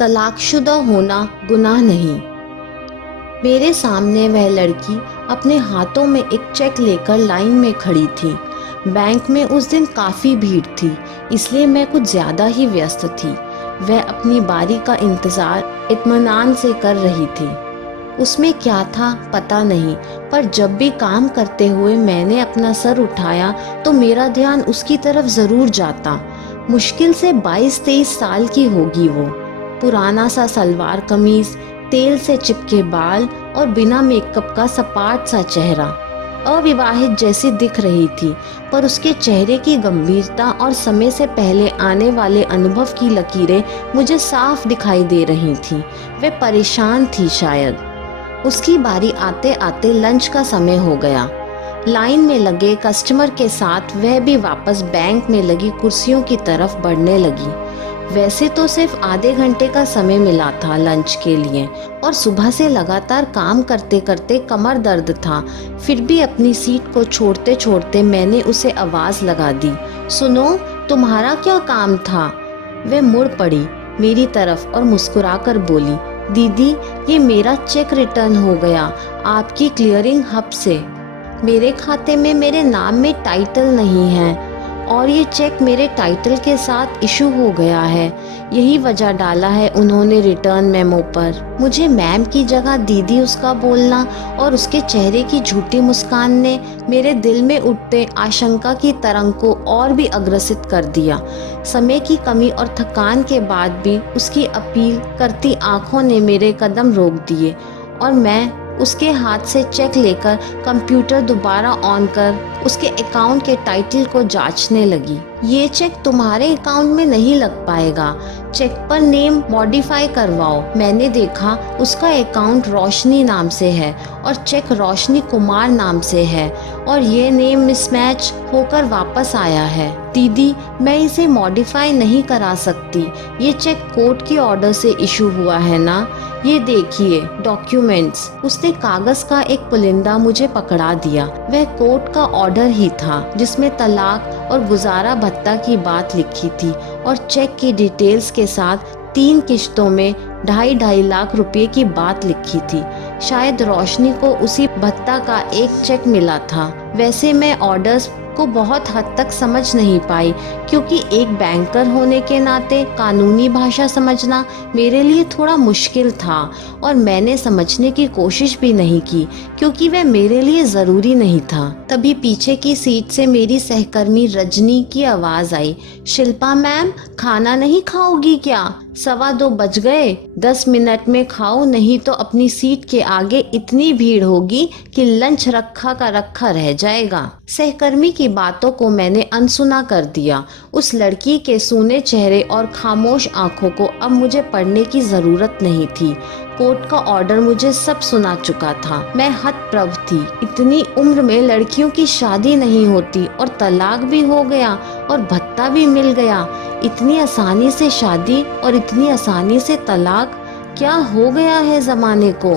तलाकशुदा होना गुनाह नहीं। मेरे सामने वह लड़की अपने हाथों में एक चेक लेकर लाइन में खड़ी थी। बैंक में उस दिन काफ़ी भीड़ थी, इसलिए मैं कुछ ज़्यादा ही व्यस्त थी। वह अपनी बारी का इंतज़ार इत्मीनान से कर रही थी। उसमें क्या था पता नहीं, पर जब भी काम करते हुए मैंने अपना सर उठाया तो मेरा ध्यान उसकी तरफ ज़रूर जाता। मुश्किल से 22-23 साल की होगी वो। पुराना सा सलवार कमीज, तेल से चिपके बाल और बिना मेकअप का सपाट सा चेहरा। अविवाहित जैसी दिख रही थी, पर उसके चेहरे की गंभीरता और समय से पहले आने वाले अनुभव की लकीरें मुझे साफ दिखाई दे रही थीं। वह परेशान थी शायद। उसकी बारी आते आते लंच का समय हो गया। लाइन में लगे कस्टमर के साथ वह भी वापस बैंक में लगी कुर्सियों की तरफ बढ़ने लगी। वैसे तो सिर्फ आधे घंटे का समय मिला था लंच के लिए, और सुबह से लगातार काम करते करते कमर दर्द था। फिर भी अपनी सीट को छोड़ते छोड़ते मैंने उसे आवाज़ लगा दी, सुनो, तुम्हारा क्या काम था? वह मुड़ पड़ी मेरी तरफ और मुस्कुराकर बोली, दीदी, ये मेरा चेक रिटर्न हो गया आपकी क्लियरिंग हब से। मेरे खाते में मेरे नाम में टाइटल नहीं है और ये चेक मेरे टाइटल के साथ इशू हो गया है। यही वजह डाला है उन्होंने रिटर्न मेमो पर। मुझे मैम की जगह दीदी उसका बोलना और उसके चेहरे की झूठी मुस्कान ने मेरे दिल में उठते आशंका की तरंग को और भी अग्रसित कर दिया। समय की कमी और थकान के बाद भी उसकी अपील करती आंखों ने मेरे कदम रोक दिए और मैं उसके हाथ से चेक लेकर कंप्यूटर दोबारा ऑन कर उसके अकाउंट के टाइटल को जांचने लगी। ये चेक तुम्हारे अकाउंट में नहीं लग पाएगा, चेक पर नेम मॉडिफाई करवाओ। मैंने देखा उसका अकाउंट रोशनी नाम से है और चेक रोशनी कुमार नाम से है और ये नेम मिसमैच होकर वापस आया है। दीदी, मैं इसे मॉडिफाई नहीं करा सकती। ये चेक कोर्ट के ऑर्डर से इशू हुआ है ना। ये देखिए डॉक्यूमेंट्स। उसने कागज का एक पुलिंदा मुझे पकड़ा दिया। वह कोर्ट का ऑर्डर ही था जिसमें तलाक और गुजारा भत्ता की बात लिखी थी और चेक की डिटेल्स के साथ 3 किश्तों में 2.5 लाख रुपए की बात लिखी थी। शायद रोशनी को उसी भत्ता का एक चेक मिला था। वैसे मैं ऑर्डर्स को बहुत हद तक समझ नहीं पाई, क्योंकि एक बैंकर होने के नाते कानूनी भाषा समझना मेरे लिए थोड़ा मुश्किल था और मैंने समझने की कोशिश भी नहीं की, क्योंकि वह मेरे लिए ज़रूरी नहीं था। तभी पीछे की सीट से मेरी सहकर्मी रजनी की आवाज़ आई, शिल्पा मैम, खाना नहीं खाओगी क्या? 2:15 बज गए। 10 मिनट में खाओ, नहीं तो अपनी सीट के आगे इतनी भीड़ होगी कि लंच रखा का रखा रह जाएगा। सहकर्मी की बातों को मैंने अनसुना कर दिया। उस लड़की के सूने चेहरे और खामोश आंखों को अब मुझे पढ़ने की जरूरत नहीं थी। कोर्ट का ऑर्डर मुझे सब सुना चुका था। मैं हतप्रभ थी। इतनी उम्र में लड़कियों की शादी नहीं होती और तलाक भी हो गया और भत्ता भी मिल गया। इतनी आसानी से शादी और इतनी आसानी से तलाक, क्या हो गया है जमाने को?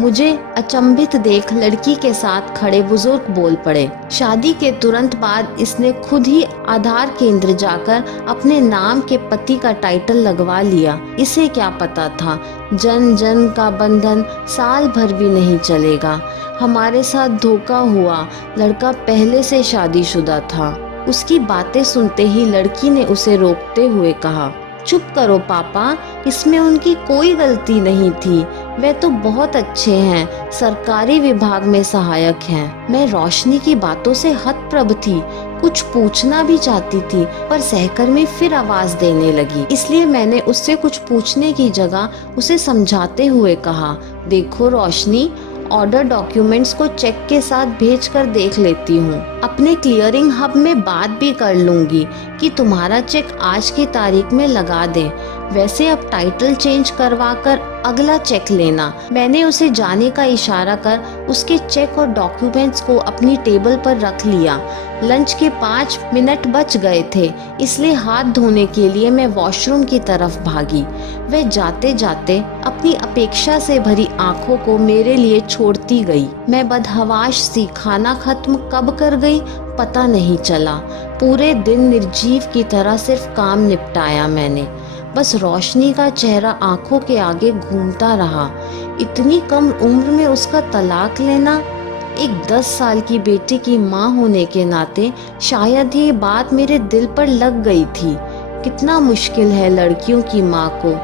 मुझे अचंभित देख लड़की के साथ खड़े बुजुर्ग बोल पड़े। शादी के तुरंत बाद इसने खुद ही आधार केंद्र जाकर अपने नाम के पति का टाइटल लगवा लिया। इसे क्या पता था जन जन का बंधन साल भर भी नहीं चलेगा। हमारे साथ धोखा हुआ। लड़का पहले से शादीशुदा था। उसकी बातें सुनते ही लड़की ने उसे रोकते हुए कहा, चुप करो पापा, इसमें उनकी कोई गलती नहीं थी। वे तो बहुत अच्छे हैं, सरकारी विभाग में सहायक हैं। मैं रोशनी की बातों से हतप्रभ थी। कुछ पूछना भी चाहती थी, पर सहकर्मी फिर आवाज देने लगी। इसलिए मैंने उससे कुछ पूछने की जगह उसे समझाते हुए कहा, देखो रोशनी, ऑर्डर डॉक्यूमेंट्स को चेक के साथ भेजकर देख लेती हूँ। अपने क्लियरिंग हब में बात भी कर लूंगी कि तुम्हारा चेक आज की तारीख में लगा दें। वैसे अब टाइटल चेंज करवा कर अगला चेक लेना। मैंने उसे जाने का इशारा कर उसके चेक और डॉक्यूमेंट्स को अपनी टेबल पर रख लिया। लंच के 5 मिनट बच गए थे, इसलिए हाथ धोने के लिए मैं वॉशरूम की तरफ भागी। वह जाते जाते अपनी अपेक्षा से भरी आंखों को मेरे लिए छोड़ती गई। मैं बदहवाश सी खाना खत्म कब कर गई पता नहीं चला। पूरे दिन निर्जीव की तरह सिर्फ काम निपटाया मैंने। बस रोशनी का चेहरा आंखों के आगे घूमता रहा। इतनी कम उम्र में उसका तलाक लेना। एक 10 साल की बेटी की माँ होने के नाते शायद ये बात मेरे दिल पर लग गई थी। कितना मुश्किल है लड़कियों की माँ को।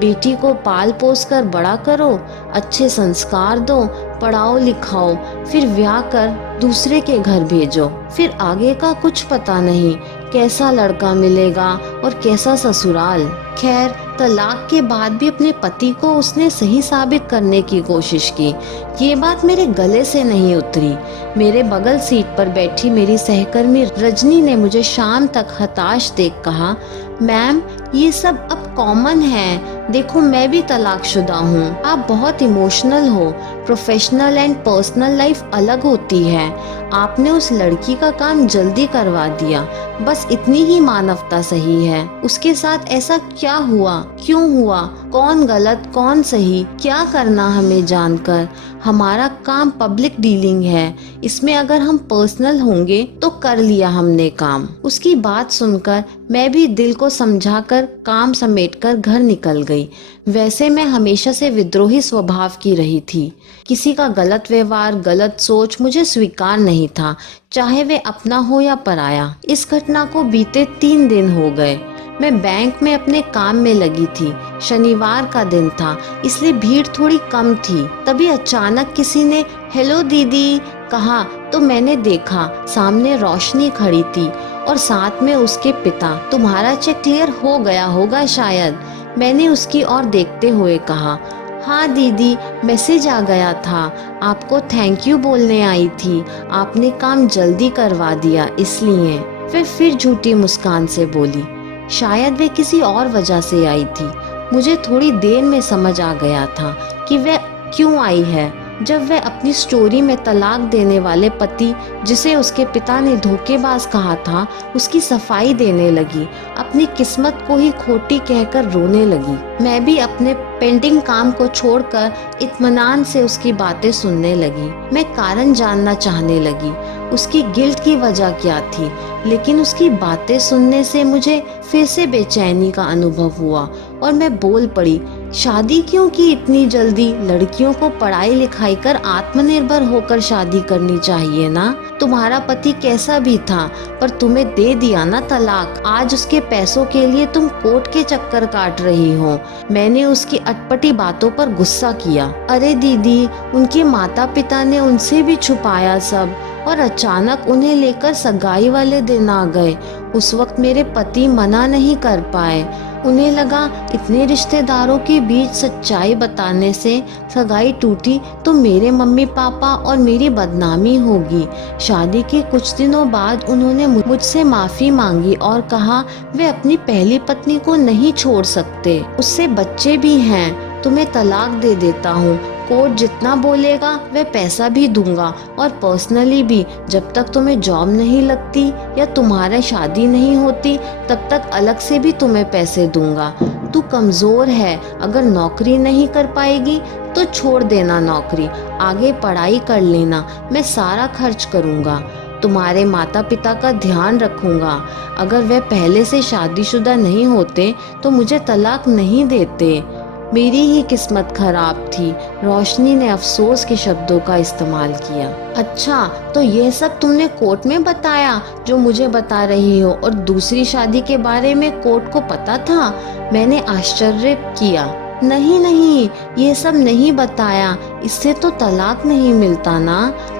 बेटी को पाल पोस कर बड़ा करो, अच्छे संस्कार दो, पढ़ाओ लिखाओ, फिर ब्याह कर दूसरे के घर भेजो। फिर आगे का कुछ पता नहीं, कैसा लड़का मिलेगा और कैसा ससुराल। खैर, तलाक के बाद भी अपने पति को उसने सही साबित करने की कोशिश की। ये बात मेरे गले से नहीं उतरी। मेरे बगल सीट पर बैठी मेरी सहकर्मी रजनी ने मुझे शाम तक हताश देख कहा, मैम ये सब अब कॉमन है। देखो मैं भी तलाकशुदा हूँ। आप बहुत इमोशनल हो। प्रोफेशनल एंड पर्सनल लाइफ अलग होती है। आपने उस लड़की का काम जल्दी करवा दिया। बस इतनी ही मानवता सही है। उसके साथ ऐसा क्या हुआ, क्यों हुआ, कौन गलत कौन सही, क्या करना हमें जानकर। हमारा काम पब्लिक डीलिंग है। इसमें अगर हम पर्सनल होंगे तो कर लिया हमने काम। उसकी बात सुनकर मैं भी दिल को समझाकर काम समेटकर घर निकल गई। वैसे मैं हमेशा से विद्रोही स्वभाव की रही थी। किसी का गलत व्यवहार, गलत सोच मुझे स्वीकार नहीं था, चाहे वे अपना हो या पराया। इस घटना को बीते 3 दिन हो गए। मैं बैंक में अपने काम में लगी थी। शनिवार का दिन था, इसलिए भीड़ थोड़ी कम थी। तभी अचानक किसी ने हेलो दीदी कहा तो मैंने देखा सामने रोशनी खड़ी थी और साथ में उसके पिता। तुम्हारा चेक क्लियर हो गया होगा शायद, मैंने उसकी ओर देखते हुए कहा। हाँ दीदी, मैसेज आ गया था, आपको थैंक यू बोलने आई थी। आपने काम जल्दी करवा दिया इसलिए। वे फिर झूठी मुस्कान से बोली। शायद वे किसी और वजह से आई थी। मुझे थोड़ी देर में समझ आ गया था कि वह क्यों आई है। जब वह अपनी स्टोरी में तलाक देने वाले पति, जिसे उसके पिता ने धोखेबाज कहा था, उसकी सफाई देने लगी, अपनी किस्मत को ही खोटी कहकर रोने लगी। मैं भी अपने पेंडिंग काम को छोड़कर इत्मीनान से उसकी बातें सुनने लगी। मैं कारण जानना चाहने लगी, उसकी गिल्ट की वजह क्या थी। लेकिन उसकी बातें सुनने से मुझे फिर से बेचैनी का अनुभव हुआ और मैं बोल पड़ी, शादी क्यों की इतनी जल्दी। लड़कियों को पढ़ाई लिखाई कर आत्मनिर्भर होकर शादी करनी चाहिए ना। तुम्हारा पति कैसा भी था, पर तुम्हें दे दिया ना तलाक। आज उसके पैसों के लिए तुम कोर्ट के चक्कर काट रही हो। मैंने उसकी अटपटी बातों पर गुस्सा किया। अरे दीदी, उनके माता पिता ने उनसे भी छुपाया सब और अचानक उन्हें लेकर सगाई वाले दिन आ गए। उस वक्त मेरे पति मना नहीं कर पाए। उन्हें लगा इतने रिश्तेदारों के बीच सच्चाई बताने से सगाई टूटी तो मेरे मम्मी पापा और मेरी बदनामी होगी। शादी के कुछ दिनों बाद उन्होंने मुझसे माफी मांगी और कहा वे अपनी पहली पत्नी को नहीं छोड़ सकते, उससे बच्चे भी हैं। तुम्हें तलाक दे देता हूँ। कोर्ट जितना बोलेगा वह पैसा भी दूंगा और पर्सनली भी। जब तक तुम्हें जॉब नहीं लगती या तुम्हारा शादी नहीं होती तब तक अलग से भी तुम्हें पैसे दूंगा। तू कमजोर है, अगर नौकरी नहीं कर पाएगी तो छोड़ देना नौकरी, आगे पढ़ाई कर लेना, मैं सारा खर्च करूंगा। तुम्हारे माता पिता का ध्यान रखूंगा। अगर वह पहले से शादीशुदा नहीं होते तो मुझे तलाक नहीं देते। मेरी ही किस्मत खराब थी। रोशनी ने अफसोस के शब्दों का इस्तेमाल किया। अच्छा, तो यह सब तुमने कोर्ट में बताया जो मुझे बता रही हो, और दूसरी शादी के बारे में कोर्ट को पता था? मैंने आश्चर्य किया। नहीं, ये सब नहीं बताया। इससे तो तलाक नहीं मिलता ना।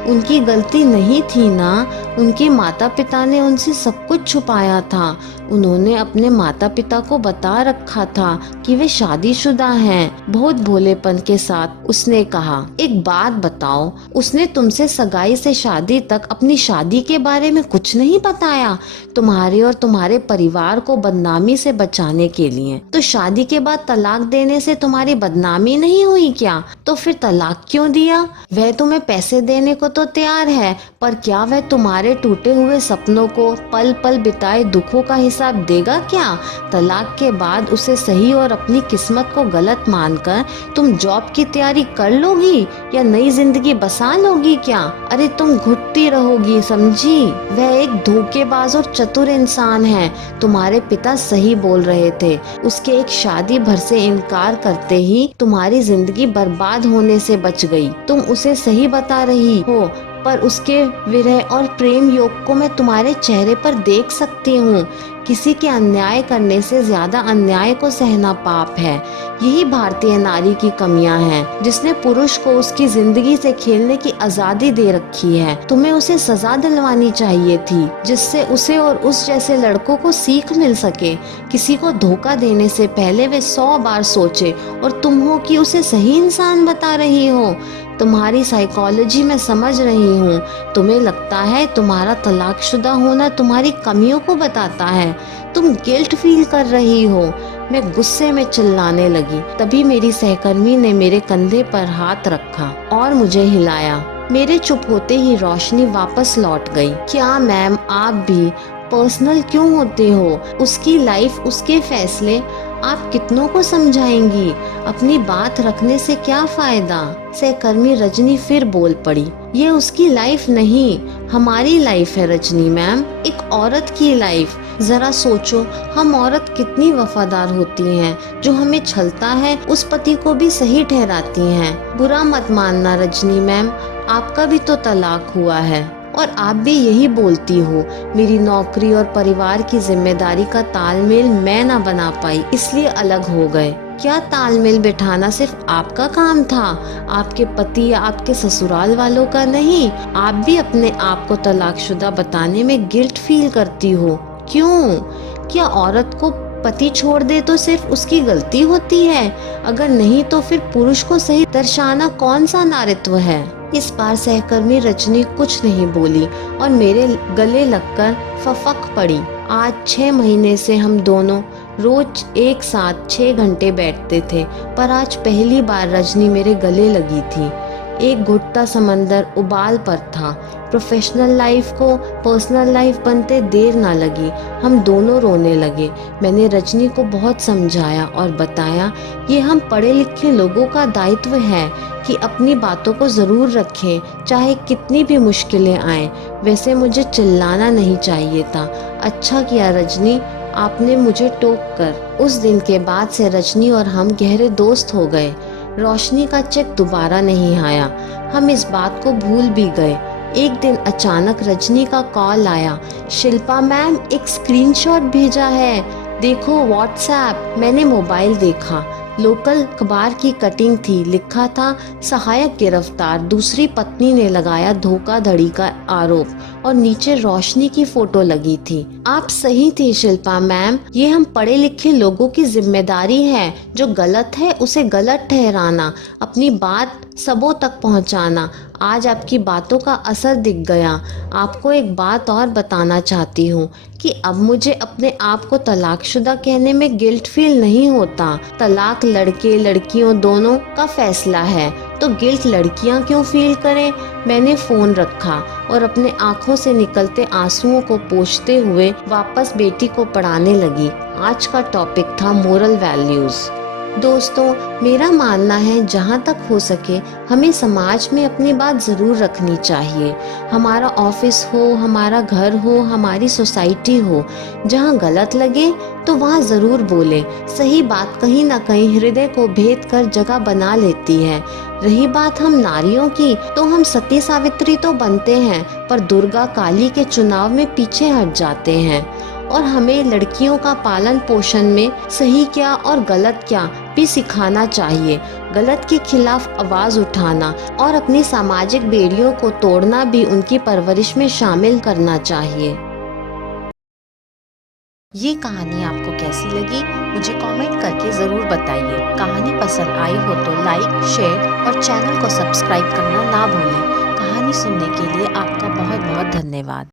उनकी गलती नहीं थी ना। उनके माता पिता ने उनसे सब कुछ छुपाया था। उन्होंने अपने माता पिता को बता रखा था कि वे शादीशुदा हैं। बहुत भोलेपन के साथ उसने कहा, एक बात बताओ, उसने तुमसे सगाई से शादी तक अपनी शादी के बारे में कुछ नहीं बताया? तुम्हारे और तुम्हारे परिवार को बदनामी से बचाने के लिए। तो शादी के बाद तलाक देने से तुम्हारी बदनामी नहीं हुई क्या? तो फिर तलाक क्यों दिया? वह तुम्हें पैसे देने को तो तैयार है, पर क्या वह तुम्हारे तुम्हारे टूटे हुए सपनों को, पल पल बिताए दुखों का हिसाब देगा क्या? तलाक के बाद उसे सही और अपनी किस्मत को गलत मानकर तुम जॉब की तैयारी कर लोगी या नई जिंदगी बसा लोगी क्या? अरे तुम घुटती रहोगी, समझी? वह एक धोखेबाज और चतुर इंसान है। तुम्हारे पिता सही बोल रहे थे। उसके एक शादी भर से इनकार करते ही तुम्हारी जिंदगी बर्बाद होने से बच गई। तुम उसे सही बता रही हो, पर उसके विरह और प्रेम योग को मैं तुम्हारे चेहरे पर देख सकती हूँ। किसी के अन्याय करने से ज्यादा अन्याय को सहना पाप है। यही भारतीय नारी की कमियां हैं, जिसने पुरुष को उसकी जिंदगी से खेलने की आजादी दे रखी है। तुम्हें उसे सजा दिलवानी चाहिए थी, जिससे उसे और उस जैसे लड़कों को सीख मिल सके। किसी को धोखा देने से पहले वे 100 बार सोचे, और तुम हो कि उसे सही इंसान बता रही हो। तुम्हारी साइकोलॉजी में समझ रही हूँ। तुम्हें लगता है तुम्हारा तलाकशुदा होना तुम्हारी कमियों को बताता है। तुम गिल्ट फील कर रही हो। मैं गुस्से में चिल्लाने लगी। तभी मेरी सहकर्मी ने मेरे कंधे पर हाथ रखा और मुझे हिलाया। मेरे चुप होते ही रोशनी वापस लौट गई। क्या मैम, आप भी पर्सनल क्यों होते हो? उसकी लाइफ, उसके फैसले, आप कितनों को समझाएंगी? अपनी बात रखने से क्या फायदा? सहकर्मी रजनी फिर बोल पड़ी। ये उसकी लाइफ नहीं, हमारी लाइफ है रजनी मैम, एक औरत की लाइफ। जरा सोचो, हम औरत कितनी वफादार होती हैं। जो हमें छलता है उस पति को भी सही ठहराती हैं। बुरा मत मानना रजनी मैम, आपका भी तो तलाक हुआ है और आप भी यही बोलती हो। मेरी नौकरी और परिवार की जिम्मेदारी का तालमेल मैं ना बना पाई, इसलिए अलग हो गए। क्या तालमेल बिठाना सिर्फ आपका काम था, आपके पति या आपके ससुराल वालों का नहीं? आप भी अपने आप को तलाकशुदा बताने में गिल्ट फील करती हो। क्यों? क्या औरत को पति छोड़ दे तो सिर्फ उसकी गलती होती है? अगर नहीं तो फिर पुरुष को सही दर्शाना कौन सा नारित्व है? इस बार सहकर्मी रजनी कुछ नहीं बोली और मेरे गले लगकर फफक पड़ी। आज 6 महीने से हम दोनों रोज एक साथ 6 घंटे बैठते थे, पर आज पहली बार रजनी मेरे गले लगी थी। एक घुटता समंदर उबाल पर था। प्रोफेशनल लाइफ को पर्सनल लाइफ बनते देर ना लगी। हम दोनों रोने लगे। मैंने रजनी को बहुत समझाया और बताया, ये हम पढ़े लिखे लोगों का दायित्व है कि अपनी बातों को ज़रूर रखें, चाहे कितनी भी मुश्किलें आएं। वैसे मुझे चिल्लाना नहीं चाहिए था। अच्छा किया रजनी, आपने मुझे टोक कर। उस दिन के बाद से रजनी और हम गहरे दोस्त हो गए। रोशनी का चेक दोबारा नहीं आया। हम इस बात को भूल भी गए। एक दिन अचानक रजनी का कॉल आया। शिल्पा मैम, एक स्क्रीनशॉट भेजा है, देखो व्हाट्सएप। मैंने मोबाइल देखा। लोकल अखबार की कटिंग थी। लिखा था, सहायक गिरफ्तार, दूसरी पत्नी ने लगाया धोखाधड़ी का आरोप, और नीचे रोशनी की फोटो लगी थी। आप सही थी शिल्पा मैम, ये हम पढ़े लिखे लोगों की जिम्मेदारी है। जो गलत है उसे गलत ठहराना, अपनी बात सबों तक पहुंचाना। आज आपकी बातों का असर दिख गया। आपको एक बात और बताना चाहती हूँ कि अब मुझे अपने आप को तलाकशुदा कहने में गिल्ट फील नहीं होता। तलाक लड़के लड़कियों दोनों का फैसला है, तो गिल्ट लड़कियां क्यों फील करें? मैंने फोन रखा और अपने आंखों से निकलते आंसुओं को पोंछते हुए वापस बेटी को पढ़ाने लगी। आज का टॉपिक था मोरल वैल्यूज। दोस्तों, मेरा मानना है जहाँ तक हो सके हमें समाज में अपनी बात ज़रूर रखनी चाहिए। हमारा ऑफिस हो, हमारा घर हो, हमारी सोसाइटी हो, जहाँ गलत लगे तो वहाँ ज़रूर बोलें। सही बात कहीं ना कहीं हृदय को भेद कर जगह बना लेती है। रही बात हम नारियों की, तो हम सती सावित्री तो बनते हैं, पर दुर्गा काली के चुनाव में पीछे हट जाते हैं। और हमें लड़कियों का पालन पोषण में सही क्या और गलत क्या भी सिखाना चाहिए। गलत के खिलाफ आवाज उठाना और अपनी सामाजिक बेड़ियों को तोड़ना भी उनकी परवरिश में शामिल करना चाहिए। ये कहानी आपको कैसी लगी मुझे कमेंट करके ज़रूर बताइए। कहानी पसंद आई हो तो लाइक, शेयर और चैनल को सब्सक्राइब करना ना भूलें। कहानी सुनने के लिए आपका बहुत बहुत धन्यवाद।